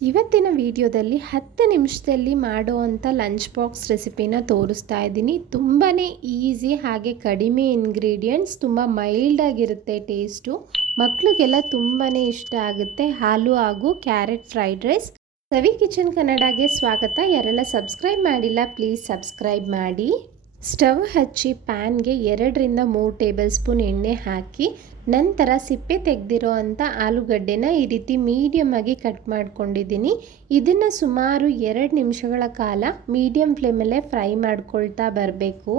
ಇವತ್ತಿನ ವಿಡಿಯೋದಲ್ಲಿ ಹತ್ತು ನಿಮಿಷದಲ್ಲಿ ಮಾಡುವಂಥ ಲಂಚ್ ಬಾಕ್ಸ್ ರೆಸಿಪಿನ ತೋರಿಸ್ತಾ ಇದ್ದೀನಿ. ತುಂಬಾ ಈಸಿ ಹಾಗೆ ಕಡಿಮೆ ಇಂಗ್ರೀಡಿಯೆಂಟ್ಸ್ ತುಂಬ ಮೈಲ್ಡ್ ಆಗಿರುತ್ತೆ ಟೇಸ್ಟು ಮಕ್ಕಳಿಗೆಲ್ಲ ತುಂಬಾ ಇಷ್ಟ ಆಗುತ್ತೆ. ಹಾಲು ಹಾಗೂ carrot fried rice Savi kitchen ಕನ್ನಡಗೆ ಸ್ವಾಗತ. ಯಾರೆಲ್ಲ ಸಬ್ಸ್ಕ್ರೈಬ್ ಮಾಡಿಲ್ಲ ಪ್ಲೀಸ್ ಸಬ್ಸ್ಕ್ರೈಬ್ ಮಾಡಿ. ಸ್ಟವ್ ಹಚ್ಚಿ ಪ್ಯಾನ್ಗೆ ಎರಡರಿಂದ ಮೂರು ಟೇಬಲ್ ಸ್ಪೂನ್ ಎಣ್ಣೆ ಹಾಕಿ ನಂತರ ಸಿಪ್ಪೆ ತೆಗೆದಿರೋ ಅಂಥ ಆಲೂಗಡ್ಡೆನ ಈ ರೀತಿ ಮೀಡಿಯಮ್ ಆಗಿ ಕಟ್ ಮಾಡ್ಕೊಂಡಿದ್ದೀನಿ. ಇದನ್ನು ಸುಮಾರು ಎರಡು ನಿಮಿಷಗಳ ಕಾಲ ಮೀಡಿಯಮ್ ಫ್ಲೇಮಲ್ಲೇ ಫ್ರೈ ಮಾಡ್ಕೊಳ್ತಾ ಬರಬೇಕು.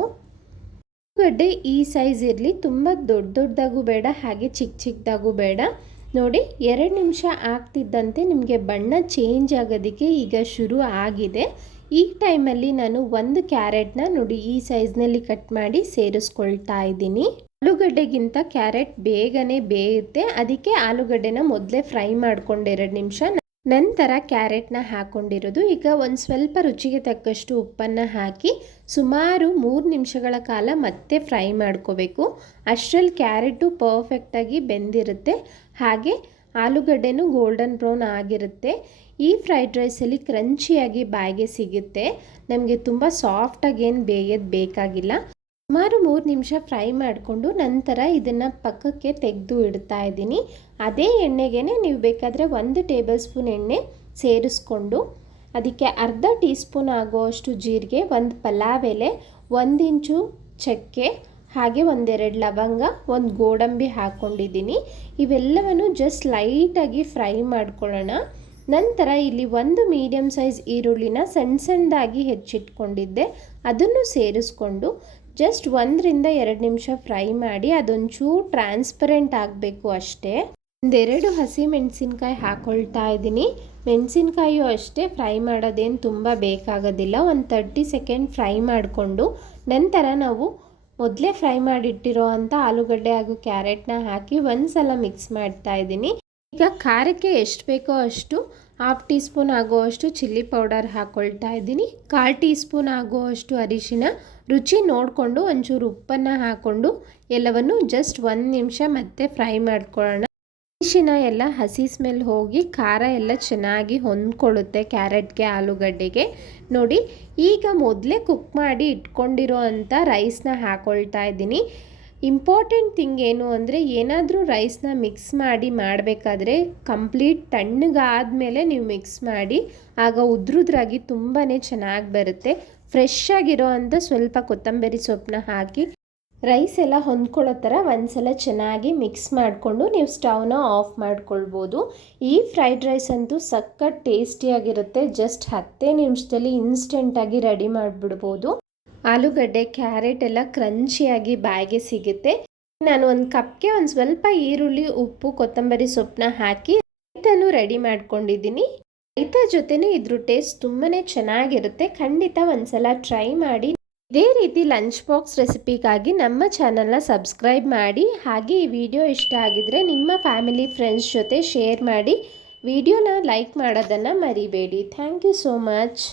ಆಲೂಗಡ್ಡೆ ಈ ಸೈಜ್ ಇರಲಿ, ತುಂಬ ದೊಡ್ಡ ದೊಡ್ಡದಾಗೂ ಬೇಡ, ಹಾಗೆ ಚಿಕ್ಕ ಚಿಕ್ಕದಾಗೂ ಬೇಡ. ನೋಡಿ, ಎರಡು ನಿಮಿಷ ಆಗ್ತಿದ್ದಂತೆ ನಿಮಗೆ ಬಣ್ಣ ಚೇಂಜ್ ಆಗೋದಕ್ಕೆ ಈಗ ಶುರು ಆಗಿದೆ. ಈ ಟೈಮಲ್ಲಿ ನಾನು ಒಂದು ಕ್ಯಾರೆಟ್ನ ನೋಡಿ, ಈ ಸೈಜ್ನಲ್ಲಿ ಕಟ್ ಮಾಡಿ ಸೇರಿಸ್ಕೊಳ್ತಾ ಇದ್ದೀನಿ. ಆಲೂಗಡ್ಡೆಗಿಂತ ಕ್ಯಾರೆಟ್ ಬೇಗನೆ ಬೇಯುತ್ತೆ. ಅದಕ್ಕೆ ಆಲೂಗಡ್ಡೆನ ಮೊದಲೇ ಫ್ರೈ ಮಾಡ್ಕೊಂಡು ಎರಡು ನಿಮಿಷ ನಂತರ ಕ್ಯಾರೆಟ್ನ ಹಾಕ್ಕೊಂಡಿರೋದು ಈಗ ಒಂದು ಸ್ವಲ್ಪ ರುಚಿಗೆ ತಕ್ಕಷ್ಟು ಉಪ್ಪನ್ನು ಹಾಕಿ ಸುಮಾರು ಮೂರು ನಿಮಿಷಗಳ ಕಾಲ ಮತ್ತೆ ಫ್ರೈ ಮಾಡ್ಕೋಬೇಕು. ಅಷ್ಟರಲ್ಲಿ ಕ್ಯಾರೆಟು ಪರ್ಫೆಕ್ಟಾಗಿ ಬೆಂದಿರುತ್ತೆ. ಹಾಗೆ ಆಲೂಗಡ್ಡೆನೂ ಗೋಲ್ಡನ್ ಬ್ರೌನ್ ಆಗಿರುತ್ತೆ. ಈ ಫ್ರೈಡ್ ರೈಸಲ್ಲಿ ಕ್ರಂಚಿಯಾಗಿ ಬಾಯಿಗೆ ಸಿಗುತ್ತೆ. ನಮಗೆ ತುಂಬ ಸಾಫ್ಟಾಗಿ ಏನು ಬೇಯೋದು ಬೇಕಾಗಿಲ್ಲ. ಸುಮಾರು ಮೂರು ನಿಮಿಷ ಫ್ರೈ ಮಾಡಿಕೊಂಡು ನಂತರ ಇದನ್ನು ಪಕ್ಕಕ್ಕೆ ತೆಗೆದು ಇಡ್ತಾ ಇದ್ದೀನಿ. ಅದೇ ಎಣ್ಣೆಗೆ ನೀವು ಬೇಕಾದರೆ ಒಂದು ಟೇಬಲ್ ಸ್ಪೂನ್ ಎಣ್ಣೆ ಸೇರಿಸ್ಕೊಂಡು, ಅದಕ್ಕೆ ಅರ್ಧ ಟೀ ಸ್ಪೂನ್ ಆಗುವಷ್ಟು ಜೀರಿಗೆ, ಒಂದು ಪಲಾವ್ ಎಲೆ, ಒಂದು ಇಂಚು ಚಕ್ಕೆ, ಹಾಗೆ ಒಂದೆರಡು ಲವಂಗ, ಒಂದು ಗೋಡಂಬಿ ಹಾಕ್ಕೊಂಡಿದ್ದೀನಿ ಇವೆಲ್ಲವನ್ನು ಜಸ್ಟ್ ಲೈಟಾಗಿ ಫ್ರೈ ಮಾಡ್ಕೊಳ್ಳೋಣ. ನಂತರ ಇಲ್ಲಿ ಒಂದು ಮೀಡಿಯಮ್ ಸೈಜ್ ಈರುಳ್ಳಿನ ಸಣ್ಣ ಸಣ್ಣದಾಗಿ ಹೆಚ್ಚಿಟ್ಕೊಂಡಿದ್ದೆ. ಅದನ್ನು ಸೇರಿಸ್ಕೊಂಡು ಜಸ್ಟ್ ಒಂದರಿಂದ ಎರಡು ನಿಮಿಷ ಫ್ರೈ ಮಾಡಿ ಅದೊಂಚೂರು ಟ್ರಾನ್ಸ್ಪರೆಂಟ್ ಆಗಬೇಕು ಅಷ್ಟೇ. ಒಂದೆರಡು ಹಸಿ ಮೆಣಸಿನ್ಕಾಯಿ ಹಾಕ್ಕೊಳ್ತಾ ಇದ್ದೀನಿ. ಮೆಣಸಿನ್ಕಾಯಿಯು ಅಷ್ಟೇ ಫ್ರೈ ಮಾಡೋದೇನು ತುಂಬ ಬೇಕಾಗೋದಿಲ್ಲ. ಒಂದು ತರ್ಟಿ ಸೆಕೆಂಡ್ ಫ್ರೈ ಮಾಡಿಕೊಂಡು ನಂತರ ನಾವು ಮೊದಲೇ ಫ್ರೈ ಮಾಡಿಟ್ಟಿರೋ ಅಂಥ ಆಲೂಗಡ್ಡೆ ಹಾಗೂ ಕ್ಯಾರೆಟ್ನ ಹಾಕಿ ಒಂದು ಸಲ ಮಿಕ್ಸ್ ಮಾಡ್ತಾ ಇದ್ದೀನಿ. ಈಗ ಖಾರಕ್ಕೆ ಎಷ್ಟು ಬೇಕೋ ಅಷ್ಟು ಹಾಫ್ ಟೀ ಸ್ಪೂನ್ ಆಗುವಷ್ಟು ಚಿಲ್ಲಿ ಪೌಡರ್ ಹಾಕ್ಕೊಳ್ತಾ ಇದ್ದೀನಿ. ಕಾಲು ಟೀ ಸ್ಪೂನ್ ಆಗುವಷ್ಟು ಅರಿಶಿನ. ರುಚಿ ನೋಡಿಕೊಂಡು ಒಂಚೂರು ಉಪ್ಪನ್ನು ಹಾಕ್ಕೊಂಡು ಎಲ್ಲವನ್ನು ಜಸ್ಟ್ ಒಂದು ನಿಮಿಷ ಮತ್ತೆ ಫ್ರೈ ಮಾಡ್ಕೊಳ್ಳೋಣ. ಅರಿಶಿನ ಎಲ್ಲ ಹಸಿ ಸ್ಮೆಲ್ ಹೋಗಿ ಖಾರ ಎಲ್ಲ ಚೆನ್ನಾಗಿ ಹೊಂದ್ಕೊಳ್ಳುತ್ತೆ ಕ್ಯಾರೆಟ್ಗೆ, ಆಲೂಗಡ್ಡೆಗೆ. ನೋಡಿ, ಈಗ ಮೊದಲೇ ಕುಕ್ ಮಾಡಿ ಇಟ್ಕೊಂಡಿರೋ ಅಂಥ ರೈಸ್ನ ಹಾಕ್ಕೊಳ್ತಾ ಇದ್ದೀನಿ. ಇಂಪಾರ್ಟೆಂಟ್ ಥಿಂಗ್ ಏನು ಅಂದರೆ ಏನಾದರೂ ರೈಸ್ನ ಮಿಕ್ಸ್ ಮಾಡಿ ಮಾಡಬೇಕಾದ್ರೆ ಕಂಪ್ಲೀಟ್ ತಣ್ಣಗಾದಮೇಲೆ ನೀವು ಮಿಕ್ಸ್ ಮಾಡಿ ಆಗ ಉದ್ರುದ್ರಾಗಿ ತುಂಬಾ ಚೆನ್ನಾಗಿ ಬರುತ್ತೆ. ಫ್ರೆಶ್ ಆಗಿರೋ ಅಂಥ ಸ್ವಲ್ಪ ಕೊತ್ತಂಬರಿ ಸೊಪ್ಪನ್ನ ಹಾಕಿ ರೈಸ್ ಎಲ್ಲ ಹೊಂದ್ಕೊಳ್ಳೋ ಥರ ಒಂದ್ಸಲ ಚೆನ್ನಾಗಿ ಮಿಕ್ಸ್ ಮಾಡಿಕೊಂಡು ನೀವು ಸ್ಟವ್ನ ಆಫ್ ಮಾಡ್ಕೊಳ್ಬೋದು. ಈ ಫ್ರೈಡ್ ರೈಸ್ ಅಂತೂ ಸಖತ್ ಟೇಸ್ಟಿಯಾಗಿರುತ್ತೆ. ಜಸ್ಟ್ ಹತ್ತೇ ನಿಮಿಷದಲ್ಲಿ ಇನ್ಸ್ಟೆಂಟಾಗಿ ರೆಡಿ ಮಾಡಿಬಿಡ್ಬೋದು. ಆಲೂಗಡ್ಡೆ, ಕ್ಯಾರೆಟ್ ಎಲ್ಲ ಕ್ರಂಚಿಯಾಗಿ ಬಾಯಿಗೆ ಸಿಗುತ್ತೆ. ನಾನು ಒಂದು ಕಪ್ಗೆ ಒಂದು ಸ್ವಲ್ಪ ಈರುಳ್ಳಿ, ಉಪ್ಪು, ಕೊತ್ತಂಬರಿ ಸೊಪ್ಪನ್ನ ಹಾಕಿ ರೈತನು ರೆಡಿ ಮಾಡ್ಕೊಂಡಿದ್ದೀನಿ. ರೈತ ಜೊತೆನೇ ಇದ್ರ ಟೇಸ್ಟ್ ತುಂಬಾ ಚೆನ್ನಾಗಿರುತ್ತೆ. ಖಂಡಿತ ಒಂದ್ಸಲ ಟ್ರೈ ಮಾಡಿ. ಇದೇ ರೀತಿ ಲಂಚ್ ಬಾಕ್ಸ್ ರೆಸಿಪಿಗಾಗಿ ನಮ್ಮ ಚಾನಲ್ನ ಸಬ್ಸ್ಕ್ರೈಬ್ ಮಾಡಿ. ಹಾಗೆ ಈ ವಿಡಿಯೋ ಇಷ್ಟ ಆಗಿದ್ರೆ ನಿಮ್ಮ ಫ್ಯಾಮಿಲಿ, ಫ್ರೆಂಡ್ಸ್ ಜೊತೆ ಶೇರ್ ಮಾಡಿ. ವಿಡಿಯೋನ ಲೈಕ್ ಮಾಡೋದನ್ನು ಮರಿಬೇಡಿ. Thank you so much.